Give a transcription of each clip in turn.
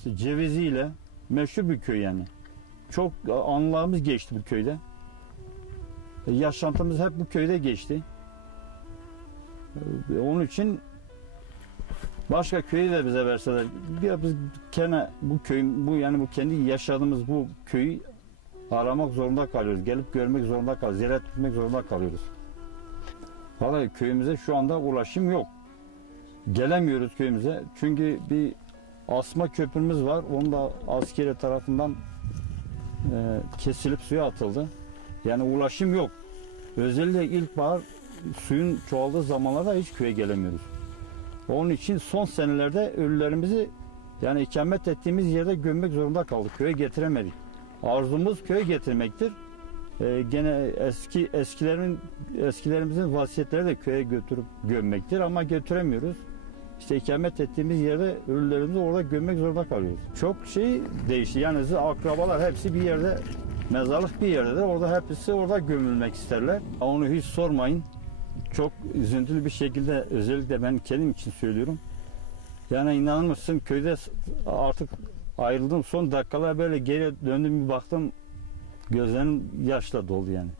işte ceviziyle meşhur bir köy yani. Çok anılarımız geçti bu köyde. Yaşantımız hep bu köyde geçti. Onun için başka köyü de bize verseler, biz gene bu köyün, bu kendi yaşadığımız bu köyü aramak zorunda kalıyoruz. Gelip görmek zorunda kalıyoruz. Ziyaret etmek zorunda kalıyoruz. Vallahi köyümüze şu anda ulaşım yok. Gelemiyoruz köyümüze. Çünkü bir asma köprümüz var. Onu da askeri tarafından kesilip suya atıldı. Yani ulaşım yok. Özellikle ilkbahar suyun çoğaldığı zamanlarda hiç köye gelemiyoruz. Onun için son senelerde ölülerimizi yani ikamet ettiğimiz yerde gömmek zorunda kaldık. Köye getiremedik. Arzumuz köye getirmektir. Gene eskilerimizin vasiyetleri de köye götürüp gömmektir ama götüremiyoruz. İşte ikamet ettiğimiz yerde ölülerimizi orada gömmek zorunda kalıyoruz. Çok şey değişti. Yani akrabalar hepsi bir yerde, mezarlık bir yerde de orada hepsi orada gömülmek isterler. Onu hiç sormayın. Çok üzüntülü bir şekilde özellikle ben kendim için söylüyorum. Yani inanır mısın köyde artık ayrıldım. Son dakikalar böyle geri döndüm bir baktım gözlerim yaşla doldu yani.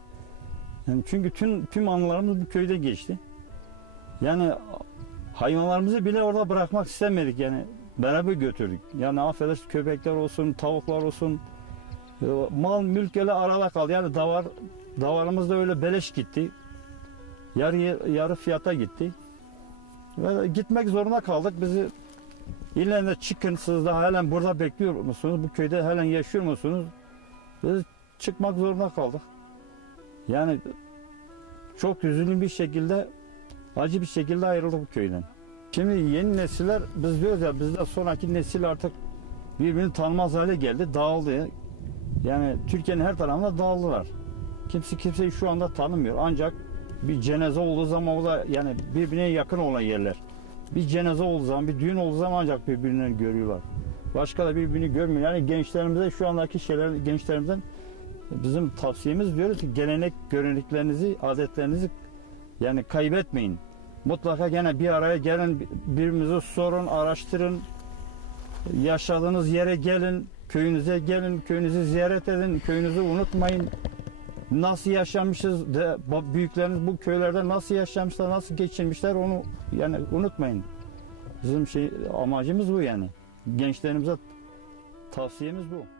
Yani çünkü tüm anılarımız bu köyde geçti. Yani hayvanlarımızı bile orada bırakmak istemedik yani. Beraber götürdük. Yani affedersin köpekler olsun, tavuklar olsun. Mal mülk öyle arada kaldı. Yani davarımız da öyle beleş gitti. Yarı fiyata gitti. Ve gitmek zorunda kaldık. Bizi ille de çıkın siz de halen burada bekliyor musunuz? Bu köyde halen yaşıyor musunuz? Biz çıkmak zorunda kaldık. Yani çok üzüldüğüm bir şekilde, acı bir şekilde ayrıldık bu köyden. Şimdi yeni nesiller, biz diyoruz ya bizden sonraki nesil artık birbirini tanımaz hale geldi, dağıldı. Yani Türkiye'nin her tarafında dağıldılar. Kimseyi şu anda tanımıyor. Ancak bir cenaze olduğu zaman o da yani birbirine yakın olan yerler. Bir cenaze olduğu zaman, bir düğün olduğu zaman ancak birbirini görüyorlar. Başka da birbirini görmüyor. Yani gençlerimize şu andaki gençlerimizden bizim tavsiyemiz diyoruz ki gelenek, göreneklerinizi, adetlerinizi yani kaybetmeyin. Mutlaka gene bir araya gelin, birbirinizi sorun, araştırın. Yaşadığınız yere gelin, köyünüze gelin, köyünüzü ziyaret edin, köyünüzü unutmayın. Nasıl yaşamışız, büyükleriniz bu köylerde nasıl yaşamışlar, nasıl geçirmişler onu yani unutmayın. Bizim amacımız bu yani. Gençlerimize tavsiyemiz bu.